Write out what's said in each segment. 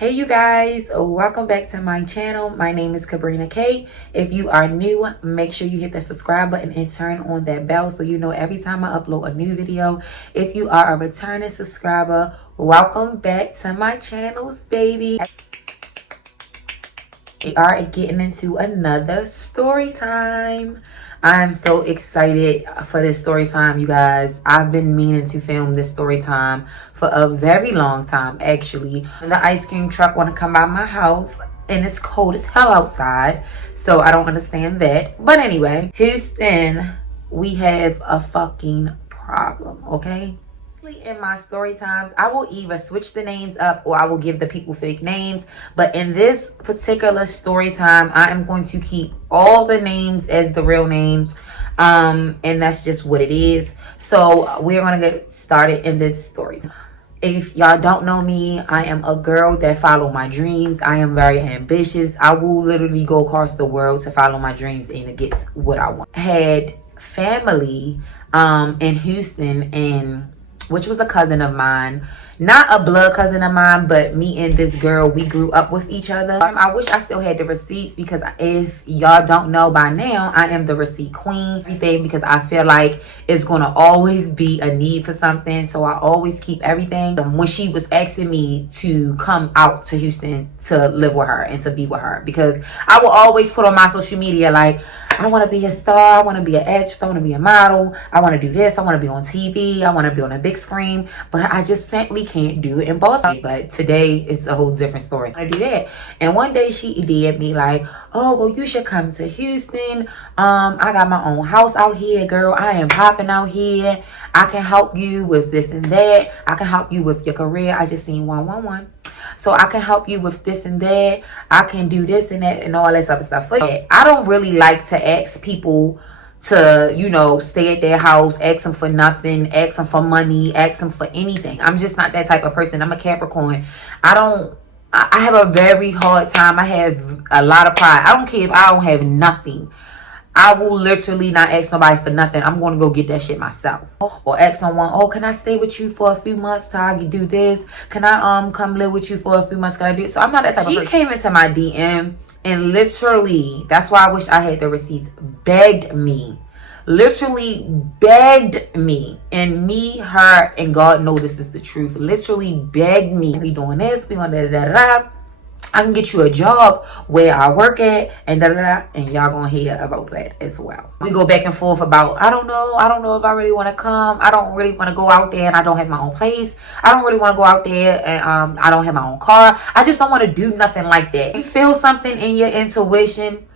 Hey you guys, welcome back to my channel. My name is Kabrina K. If you are new, make sure you hit the subscribe button and turn on that bell so you know every time I upload a new video. If you are a returning subscriber, welcome back to my channels, baby. We are getting into another story time. I'm so excited for this story time, you guys. I've been meaning to film this story time for a very long time, actually. The ice cream truck want to come by my house and it's cold as hell outside, so I don't understand that. But anyway, Houston, we have a fucking problem, okay? In my story times, I will either switch the names up or I will give the people fake names. But in this particular story time, I am going to keep all the names as the real names. And that's just what it is. So we're going to get started in this story. If y'all don't know me, I am a girl that follow my dreams. I am very ambitious. I will literally go across the world to follow my dreams and to get what I want. I had family in Houston, and which was a cousin of mine, not a blood cousin of mine, but me and this girl, we grew up with each other. I wish I still had the receipts, because if y'all don't know by now, I am the receipt queen. Everything, because I feel like it's gonna always be a need for something, so I always keep everything. When she was asking me to come out to Houston to live with her and to be with her, because I will always put on my social media like, I want to be a star, I want to be an actress, I want to be a model, I want to do this, I want to be on TV, I want to be on a big screen, but I just simply can't do it in Baltimore. But today, it's a whole different story. I do that. And one day, she DM'd me like, oh, well, you should come to Houston. I got my own house out here, girl. I am popping out here. I can help you with this and that. I can help you with your career. I just seen 111. So I can help you with this and that. I can do this and that and all that other stuff. But I don't really like to ask people to, you know, stay at their house, ask them for nothing, ask them for money, ask them for anything. I'm just not that type of person. I'm a Capricorn. I have a very hard time. I have a lot of pride. I don't care if I don't have nothing. I will literally not ask nobody for nothing. I'm going to go get that shit myself. Or ask someone, oh, can I stay with you for a few months till I do this? Can I come live with you for a few months? Can I do it? So I'm not that type of person. She came into my DM and literally, that's why I wish I had the receipts, begged me. Literally begged me. And me, her, and God knows this is the truth. Literally begged me. We doing this, we gonna da-da-da-da. I can get you a job where I work at, and da-da-da, and y'all gonna hear about that as well. We go back and forth about, I don't know if I really want to come. I don't really want to go out there and I don't have my own place. I don't really want to go out there and I don't have my own car. I just don't want to do nothing like that. If you feel something in your intuition,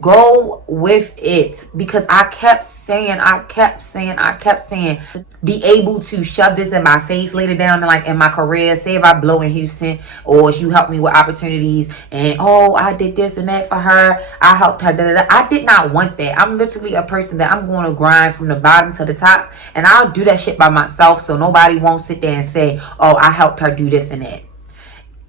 go with it. Because I kept saying, be able to shove this in my face later down in my career. Say if I blow in Houston, or you help me with opportunities, and oh, I did this and that for her, I helped her, da, da, da. I did not want that. I'm literally a person that I'm going to grind from the bottom to the top, and I'll do that shit by myself, so nobody won't sit there and say, oh, I helped her do this and that.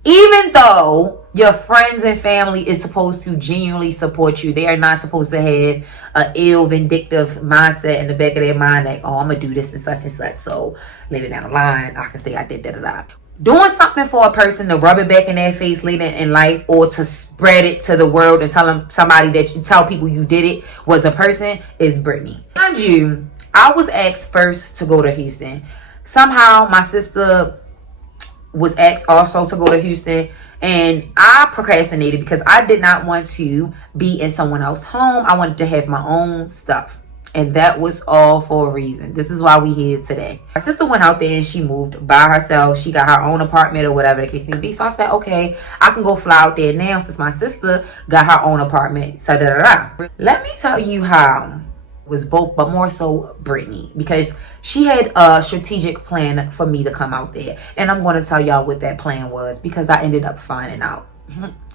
Even though your friends and family is supposed to genuinely support you, they are not supposed to have an ill, vindictive mindset in the back of their mind like, oh, I'm going to do this and such, so later down the line, I can say I did da-da-da. Doing something for a person to rub it back in their face later in life, or to spread it to the world and tell people you did it, was a person, is Brittany. Mind you, I was asked first to go to Houston. Somehow, my sister was asked also to go to Houston, and I procrastinated because I did not want to be in someone else's home. I wanted to have my own stuff, and that was all for a reason. This is why we here today. My sister went out there and she moved by herself. She got her own apartment or whatever the case may be. So I said, okay, I can go fly out there now since my sister got her own apartment. So let me tell you how was both, but more so Brittany, because she had a strategic plan for me to come out there, and I'm going to tell y'all what that plan was, because I ended up finding out.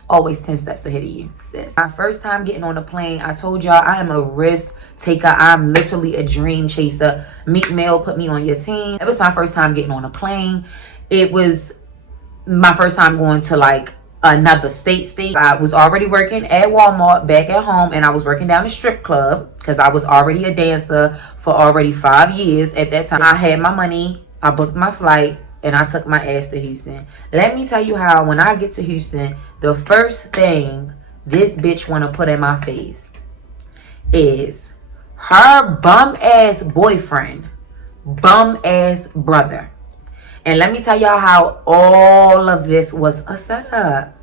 Always 10 steps ahead of you, sis. My first time getting on the plane, I told y'all I am a risk taker. I'm literally a dream chaser. Meek Mill put me on your team. It was my first time getting on a plane. It was my first time going to another state. I was already working at Walmart back at home, and I was working down the strip club because I was already a dancer for already 5 years at that time. I had my money, I booked my flight, and I took my ass to Houston. Let me tell you how when I get to Houston, the first thing this bitch want to put in my face is her bum ass boyfriend, bum ass brother. And let me tell y'all how all of this was a setup.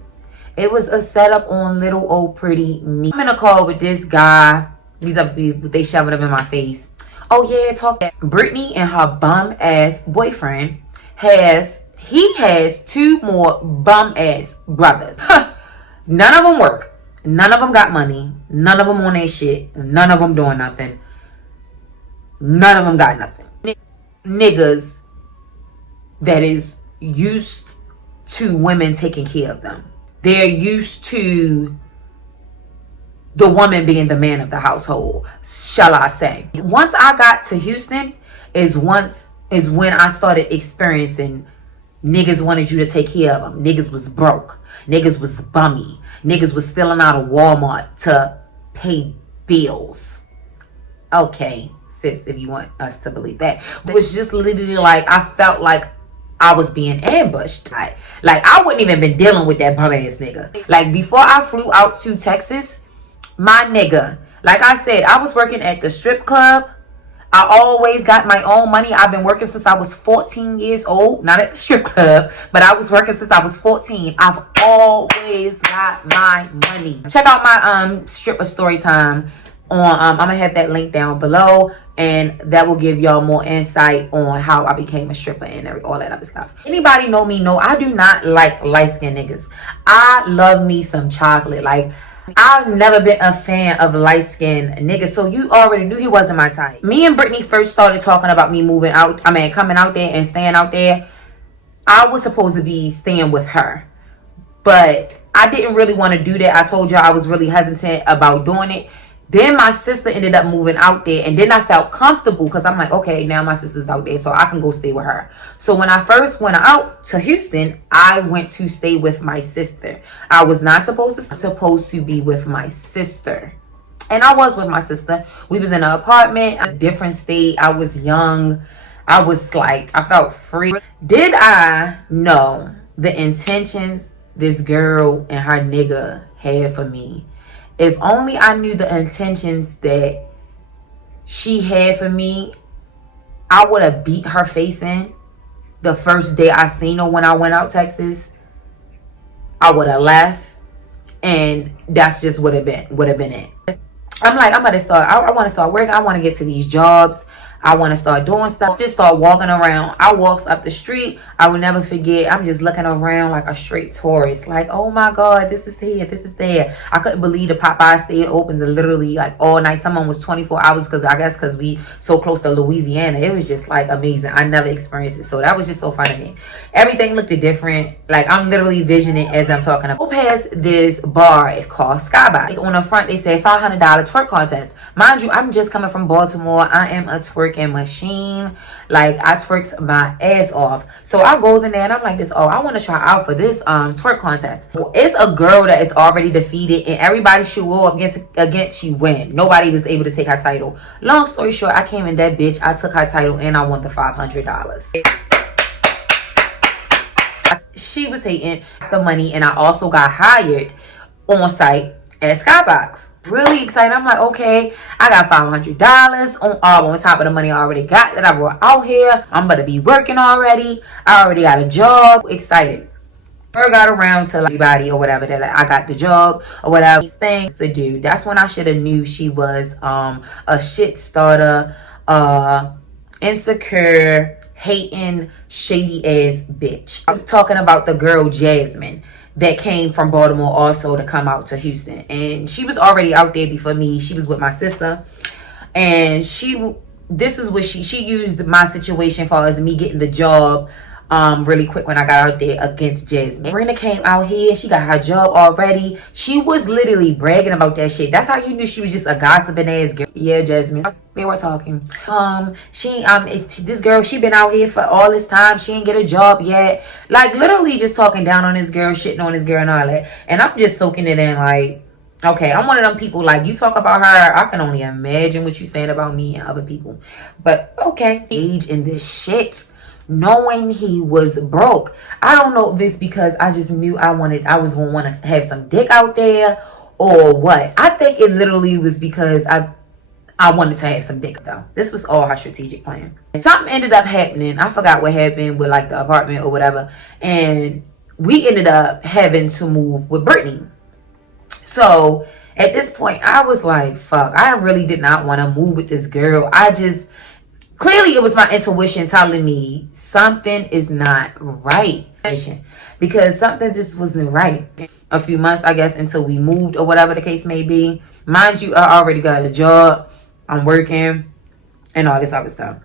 It was a setup on little old pretty me. I'm in a call with this guy. These other people, they shove it up in my face. Oh yeah, talk. Brittany and her bum ass boyfriend he has 2 more bum ass brothers. None of them work. None of them got money. None of them on their shit. None of them doing nothing. None of them got nothing. Niggas that is used to women taking care of them. They're used to the woman being the man of the household, shall I say. Once I got to Houston is when I started experiencing niggas wanted you to take care of them. Niggas was broke. Niggas was bummy. Niggas was stealing out of Walmart to pay bills. Okay, sis, if you want us to believe that. It was just literally like, I felt like I was being ambushed. Like I wouldn't even been dealing with that bum ass nigga. Like before I flew out to Texas, my nigga, like I said, I was working at the strip club. I always got my own money. I've been working since I was 14 years old. Not at the strip club, but I was working since I was 14. I've always got my money. Check out my stripper story time on I'm gonna have that link down below, and that will give y'all more insight on how I became a stripper and all that other stuff. Anybody know me know I do not like light-skinned niggas. I love me some chocolate. Like I've never been a fan of light-skinned niggas, so you already knew he wasn't my type. Me and Brittany first started talking about me moving out, coming out there and staying out there. I was supposed to be staying with her, but I didn't really want to do that. I told y'all I was really hesitant about doing it. Then my sister ended up moving out there, and then I felt comfortable because I'm like, okay, now my sister's out there, so I can go stay with her. So when I first went out to Houston, I went to stay with my sister. I was not supposed to be with my sister, and I was with my sister. We was in an apartment, a different state. I was young. I was like, I felt free. Did I know the intentions this girl and her nigga had for me? If only I knew the intentions that she had for me, I would have beat her face in the first day I seen her when I went out Texas. I would have left, and that's just would have been it. I'm like, I'm gonna start. I want to start working. I want to get to these jobs. I want to start doing stuff. Just start walking around. I walks up the street. I will never forget. I'm just looking around like a straight tourist. Like, oh my God, this is here. This is there. I couldn't believe the Popeye stayed open literally like all night. Someone was 24 hours because we so close to Louisiana. It was just like amazing. I never experienced it. So that was just so fun to me. Everything looked different. Like I'm literally visioning as I'm talking about. Go past this bar. It's called Skybox. On the front, they say $500 twerk contest. Mind you, I'm just coming from Baltimore. I am a twerking machine. Like I twerks my ass off. So I goes in there and I'm like this, oh, I want to try out for this twerk contest. It's a girl that is already defeated, and everybody should go against you win. Nobody was able to take her title. Long story short, I came in that bitch. I took her title and I won the $500. She was hating the money, and I also got hired on site at Skybox. Really excited. I'm like, okay, I got $500 on top of the money I already got that I brought out here. I'm about to be working already. I already got a job. Excited. Never got around to everybody or whatever that I got the job or whatever things to do. That's when I should have knew she was a shit starter, insecure, hating, shady ass bitch. I'm talking about the girl Jasmine that came from Baltimore also to come out to Houston, and she was already out there before me. She was with my sister, and this is what she used my situation as far as me getting the job really quick when I got out there against Jasmine. Kabrina came out here. She got her job already. She was literally bragging about that shit. That's how you knew she was just a gossiping ass girl. Yeah, Jasmine. They were talking. This girl, she been out here for all this time. She ain't get a job yet. Like literally just talking down on this girl, shitting on this girl and all that. And I'm just soaking it in like, okay, I'm one of them people, like, you talk about her, I can only imagine what you saying about me and other people. But, okay. Age in this shit. knowing he was broke. I don't know if it's because I just knew I was going to want to have some dick out there or what. I think it literally was because I wanted to have some dick though. This was all her strategic plan. Something ended up happening. I forgot what happened with like the apartment or whatever. And we ended up having to move with Brittany. So at this point, I was like, fuck, I really did not want to move with this girl. Clearly it was my intuition telling me something is not right. Because something just wasn't right. A few months, I guess, until we moved or whatever the case may be. Mind you, I already got a job. I'm working and all this other stuff.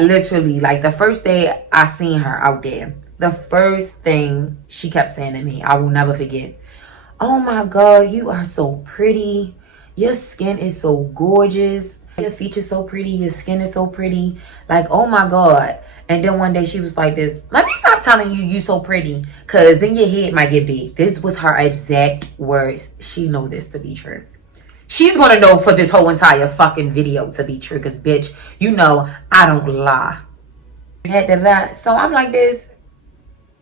Literally, like the first day I seen her out there, the first thing she kept saying to me, I will never forget. Oh my God, you are so pretty. Your skin is so gorgeous. Your features so pretty. Your skin is so pretty. Like, oh my God. And then one day she was like this, let me stop telling you so pretty, because then your head might get big. This was her exact words. She know this to be true. She's going to know for this whole entire fucking video to be true, because bitch, you know I don't lie. So I'm like this.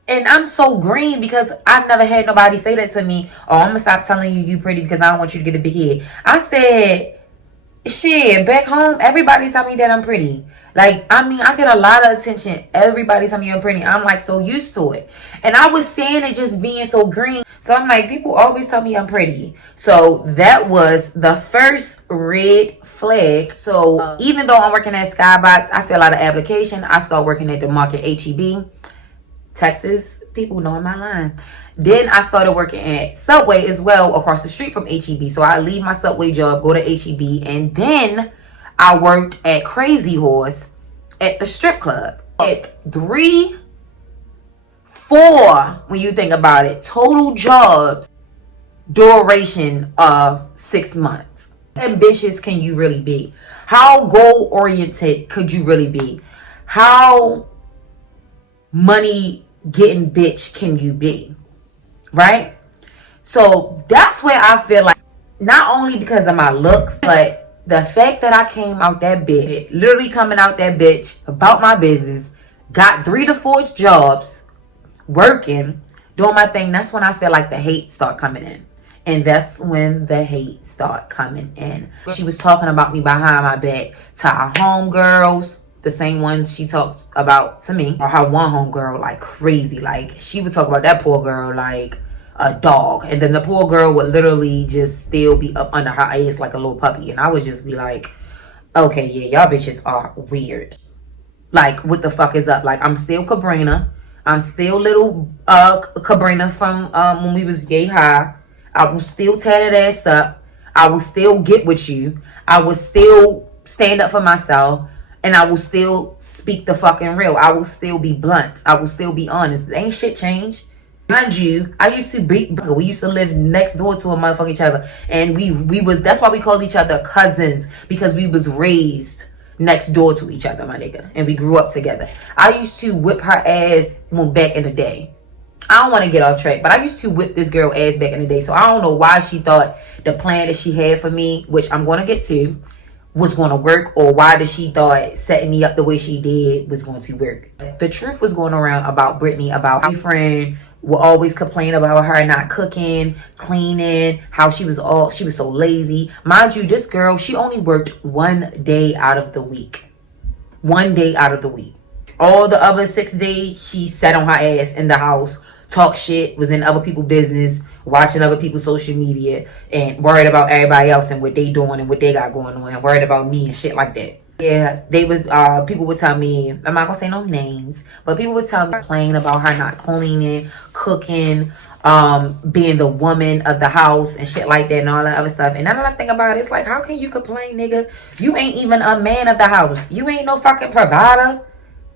And I'm so green because I've never had nobody say that to me. Oh, I'm going to stop telling you pretty because I don't want you to get a big head. I said, shit, back home, everybody tell me that I'm pretty. Like, I mean, I get a lot of attention. Everybody tell me I'm pretty. I'm like so used to it. And I was saying it just being so green. So I'm like, people always tell me I'm pretty. So that was the first red flag. So even though I'm working at Skybox, I fill out an application. I start working at the market HEB. Texas, people knowing my line. Then I started working at Subway as well, across the street from HEB. So I leave my Subway job, go to HEB, and then I worked at Crazy Horse at the strip club. At 3, 4, when you think about it, total jobs, duration of 6 months. How ambitious can you really be? How goal oriented could you really be? How money getting bitch can you be? Right? So that's where I feel like, not only because of my looks, but the fact that I came out that bitch, literally coming out that bitch about my business, got 3 to 4 jobs, working, doing my thing. That's when I feel like the hate start coming in. And that's when the hate start coming in. She was talking about me behind my back to our homegirls, the same ones she talked about to me. Or her one homegirl, like crazy. Like, she would talk about that poor girl like a dog. And then the poor girl would literally just still be up under her ass like a little puppy. And I would just be like, okay, yeah, y'all bitches are weird. Like, what the fuck is up? Like, I'm still Kabrina. I'm still little Kabrina from when we was yay high. I will still tear that ass up. I will still get with you. I will still stand up for myself. And I will still speak the fucking real. I will still be blunt. I will still be honest. Ain't shit changed. Mind you, we used to live next door to a motherfucking each other. And that's why we called each other cousins. Because we was raised next door to each other, my nigga. And we grew up together. I used to whip her ass back in the day. I don't want to get off track, but I used to whip this girl ass back in the day. So I don't know why she thought the plan that she had for me, which I'm going to get to, was going to work, or why did she thought setting me up the way she did was going to work. The truth was going around about Brittany, about her friend will always complain about her not cooking, cleaning, how she was so lazy. Mind you, this girl, she only worked 1 day out of the week. 1 day out of the week. All the other 6 days, she sat on her ass in the house, talked shit, was in other people's business, watching other people's social media, and worried about everybody else and what they doing and what they got going on, and worried about me and shit like that. Yeah, people would tell me, I'm not gonna say no names, but people would tell me, complain about her not cleaning, cooking, being the woman of the house and shit like that and all that other stuff. And now that I think about it, it's like, how can you complain, nigga? You ain't even a man of the house. You ain't no fucking provider.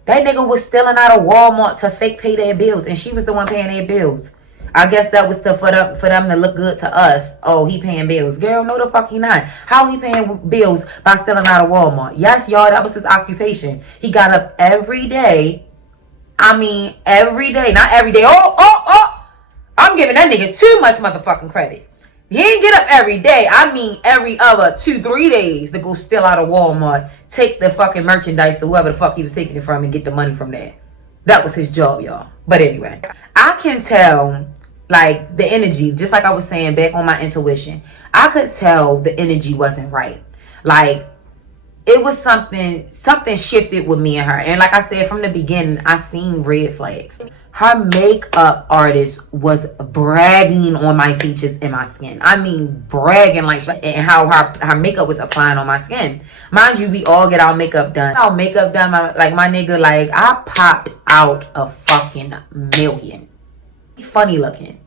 That nigga was stealing out of Walmart to fake pay their bills, and she was the one paying their bills. I guess that was for them to look good to us. Oh, he paying bills. Girl, no the fuck he not. How he paying bills by stealing out of Walmart? Yes, y'all, that was his occupation. He got up every day. I mean, every day. Not every day. Oh. I'm giving that nigga too much motherfucking credit. He ain't get up every day. I mean, every other 2-3 days to go steal out of Walmart. Take the fucking merchandise to whoever the fuck he was taking it from and get the money from that. That was his job, y'all. But anyway, I can tell, like, the energy, just like I was saying back on my intuition, I could tell the energy wasn't right. Like, it was something shifted with me and her. And like I said from the beginning, I seen red flags. Her makeup artist was bragging on my features and my skin. I mean, bragging, like, and how her makeup was applying on my skin. Mind you, we all get our makeup done. Our makeup done, my nigga, like, I popped out a fucking million. Funny looking.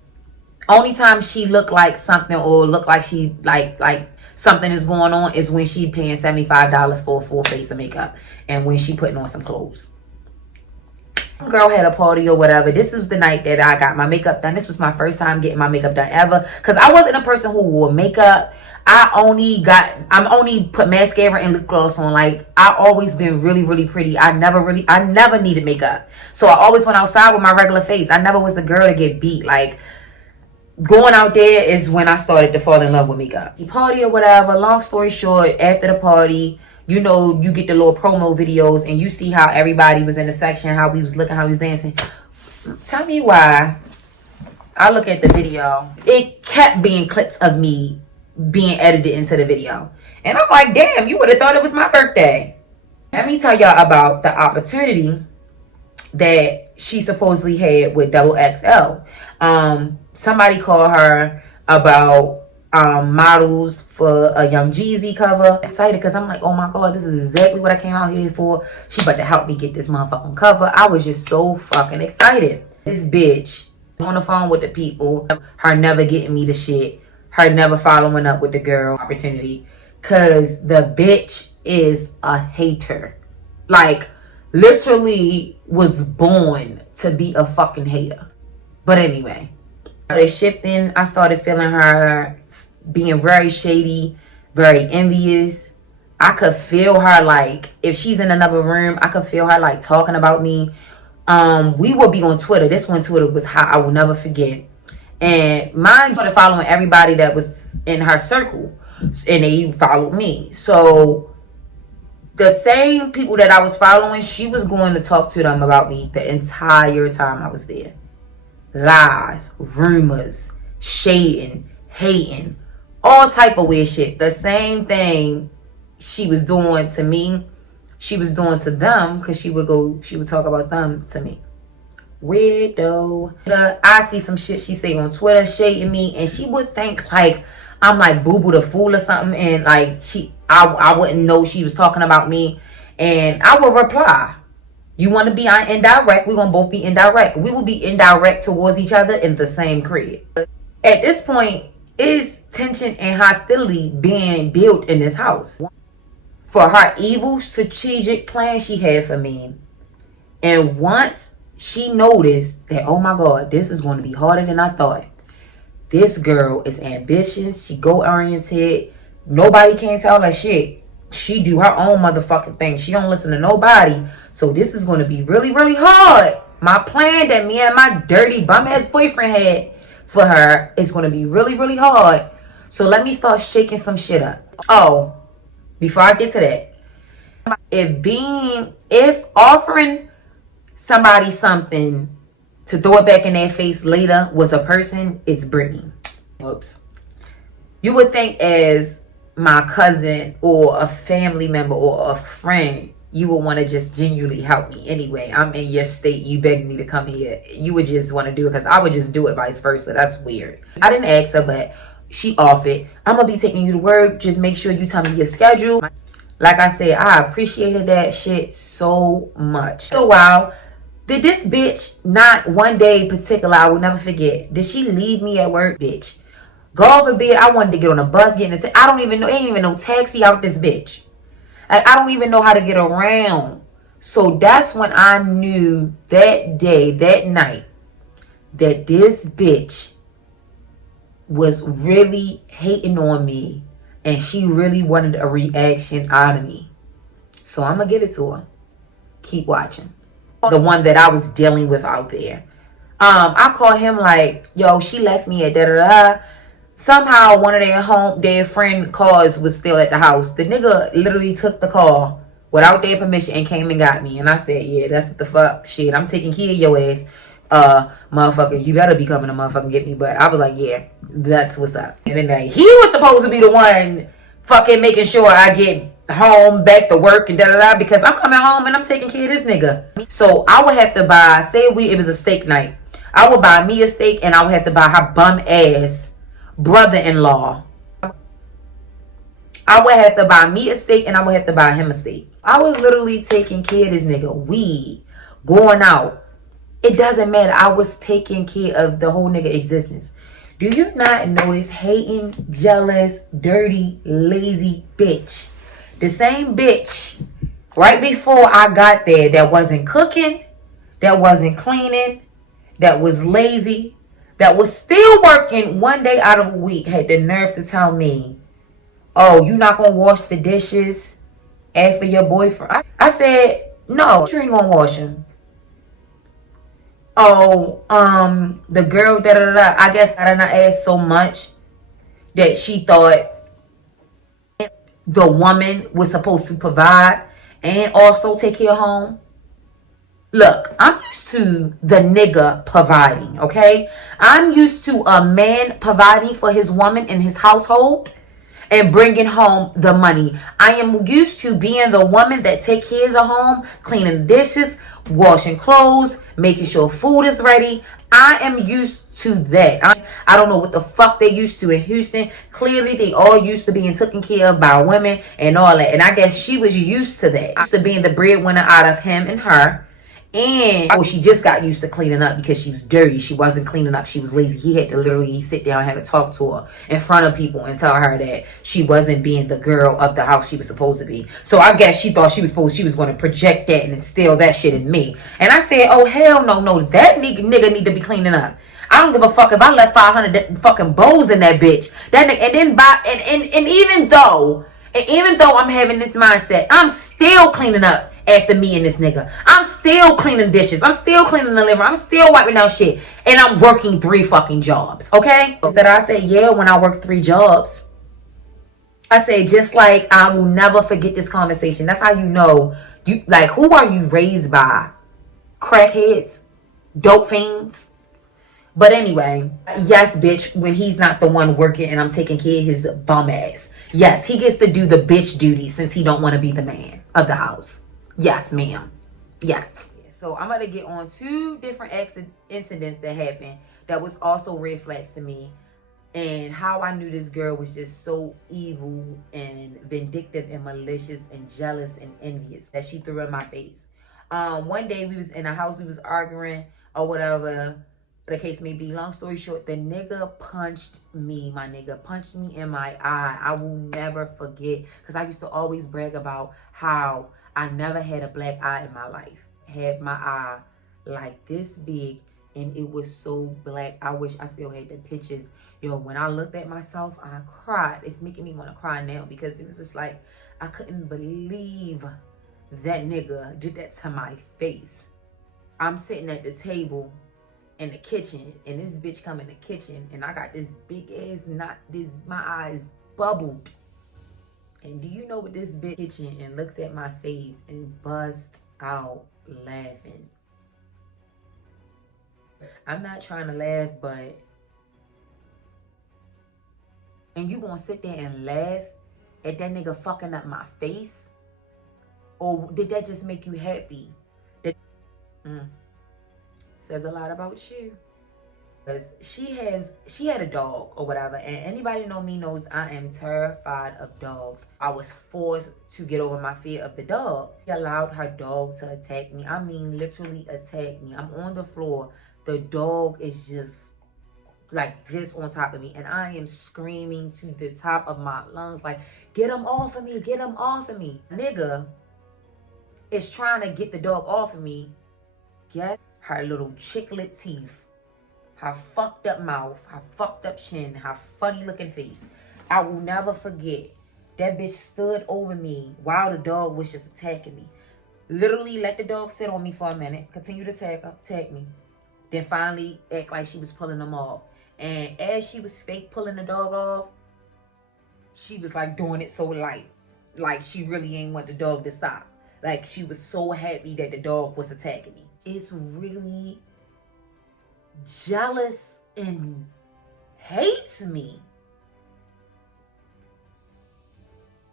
Only time she looked like something or looked like she, like something is going on is when she paying $75 for a full face of makeup. And when she putting on some clothes. Girl had a party or whatever. This is the night that I got my makeup done. This was my first time getting my makeup done ever, because I wasn't a person who wore makeup. I'm only put mascara and lip gloss on. Like, I always been really pretty. I never needed makeup, so I always went outside with my regular face. I never was the girl to get beat. Like, going out there is when I started to fall in love with makeup. Party or whatever. Long story short, after the party, you know, you get the little promo videos and you see how everybody was in the section, how we was looking, how we was dancing. Tell me why I look at the video, it kept being clips of me being edited into the video. And I'm like, damn, you would have thought it was my birthday. Let me tell y'all about the opportunity that she supposedly had with Double XL. Somebody called her about models for a Young Jeezy cover. Excited because I'm like, oh my god, this is exactly what I came out here for. She about to help me get this motherfucking cover. I was just so fucking excited. This bitch on the phone with the people, her never getting me the shit, her never following up with the girl opportunity, because the bitch is a hater. Like, literally was born to be a fucking hater. But anyway, they shifting. I started feeling her being very shady, very envious. I could feel her, like, if she's in another room, I could feel her, like, talking about me. We would be on Twitter. This one Twitter was hot. I will never forget. And mine started following everybody that was in her circle, and they followed me. So the same people that I was following, she was going to talk to them about me the entire time I was there. Lies, rumors, shading, hating, all type of weird shit. The same thing she was doing to me, she was doing to them, because she would talk about them to me. Weirdo. I see some shit she say on Twitter shading me, and she would think like I'm like Boo Boo the Fool or something, and like I wouldn't know she was talking about me, and I would reply, you want to be on indirect, we're gonna both be indirect. We will be indirect towards each other in the same crib. At this point, is tension and hostility being built in this house for her evil strategic plan she had for me. And once she noticed that, oh my god, this is going to be harder than I thought. This girl is ambitious. She goal-oriented. Nobody can tell her shit. She do her own motherfucking thing. She don't listen to nobody. So this is going to be really hard. My plan that me and my dirty bum-ass boyfriend had for her is going to be really hard. So let me start shaking some shit up. Oh, before I get to that, if offering somebody something to throw it back in their face later was a person, it's Brittany. Oops. You would think as my cousin or a family member or a friend, you would want to just genuinely help me. Anyway, I'm in your state, you begged me to come here, you would just want to do it, because I would just do it vice versa. That's weird. I didn't ask her, but she offered. I'm gonna be taking you to work, just make sure you tell me your schedule. Like I said, I appreciated that shit so much. So wow, did this bitch not one day in particular, I will never forget, did she leave me at work? Bitch, God forbid I wanted to get on a bus, get in a I don't even know, ain't even no taxi out this bitch. Like, I don't even know how to get around. So that's when I knew that day, that night, that this bitch was really hating on me, and she really wanted a reaction out of me. So I'm gonna give it to her. Keep watching. The one that I was dealing with out there. I called him like, yo, she left me at da-da-da. Somehow one of their friend cars was still at the house. The nigga literally took the car, without their permission and came and got me. And I said, yeah, that's what the fuck. Shit, I'm taking care of your ass. Motherfucker, you better be coming to motherfucking get me. But I was like, yeah, that's what's up. And then like, he was supposed to be the one fucking making sure I get home, back to work, and da-da-da, because I'm coming home and I'm taking care of this nigga. So I would have to buy, say it was a steak night. I would buy me a steak and I would have to buy her bum ass brother-in-law. I would have to buy me a steak and I would have to buy him a steak. I was literally taking care of this nigga. Weed, going out. It doesn't matter. I was taking care of the whole nigga existence. Do you not notice hating, jealous, dirty, lazy bitch? The same bitch right before I got there that wasn't cooking, that wasn't cleaning, that was lazy, that was still working one day out of a week had the nerve to tell me, oh, you not gonna wash the dishes after your boyfriend? I said, no, you ain't gonna wash them. Oh, the girl, da-da-da-da. I guess I done asked so much that she thought the woman was supposed to provide and also take care of home. Look, I'm used to the nigga providing, okay? I'm used to a man providing for his woman in his household and bringing home the money. I am used to being the woman that take care of the home, cleaning dishes, washing clothes, making sure food is ready. I am used to that. I don't know what the fuck they used to in Houston. Clearly, they all used to being taken care of by women and all that. And I guess she was used to that. Used to being the breadwinner out of him and her. And she just got used to cleaning up because she was dirty. She wasn't cleaning up. She was lazy. He had to literally sit down and have a talk to her in front of people and tell her that she wasn't being the girl of the house she was supposed to be. So I guess she thought she was going to project that and instill that shit in me. And I said, oh hell no, that nigga need to be cleaning up. I don't give a fuck if I left 500 fucking bowls in that bitch. That nigga, and then and even though I'm having this mindset, I'm still cleaning up after me and this nigga. I'm still cleaning dishes. I'm still cleaning the living room. I'm still wiping out shit. And I'm working 3 fucking jobs. Okay? That I said, yeah, when I work 3 jobs. I say, just like I will never forget this conversation. That's how you know, you like, who are you raised by? Crackheads? Dope fiends? But anyway, yes, bitch, when he's not the one working and I'm taking care of his bum ass. Yes, he gets to do the bitch duty since he don't want to be the man of the house. Yes, ma'am. Yes. So I'm going to get on 2 different incidents that happened that was also red flags to me. And how I knew this girl was just so evil and vindictive and malicious and jealous and envious that she threw in my face. One day we was in a house, we was arguing or whatever the case may be. Long story short, the nigga punched me. My nigga punched me in my eye. I will never forget, because I used to always brag about how I never had a black eye in my life. Had my eye like this big and it was so black. I wish I still had the pictures. Yo, when I looked at myself, I cried. It's making me want to cry now because it was just like, I couldn't believe that nigga did that to my face. I'm sitting at the table in the kitchen and this bitch come in the kitchen and I got this big ass knot, my eyes bubbled. And do you know what this bitch kitchen and looks at my face and bust out laughing? I'm not trying to laugh, but and you gonna sit there and laugh at that nigga fucking up my face? Or did that just make you happy? Says a lot about you. Because she had a dog or whatever, and anybody know me knows I am terrified of dogs. I was forced to get over my fear of the dog. She allowed her dog to attack me. I mean, literally attack me. I'm on the floor. The dog is just like this on top of me, and I am screaming to the top of my lungs like, get him off of me, get him off of me. Nigga is trying to get the dog off of me. Get her little chiclet teeth, her fucked up mouth, her fucked up chin, her funny looking face. I will never forget. That bitch stood over me while the dog was just attacking me. Literally let the dog sit on me for a minute, continue to attack me. Then finally act like she was pulling them off. And as she was fake pulling the dog off, she was like doing it so light. Like she really ain't want the dog to stop. Like she was so happy that the dog was attacking me. It's really jealous and hates me.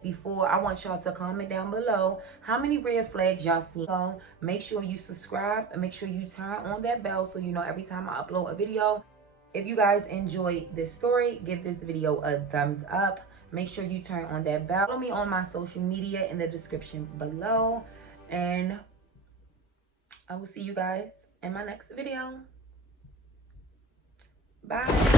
Before, I want y'all to comment down below how many red flags y'all see. So make sure you subscribe and make sure you turn on that bell so you know every time I upload a video. If you guys enjoyed this story, give this video a thumbs up. Make sure you turn on that bell. Follow me on my social media in the description below. And I will see you guys in my next video. Bye.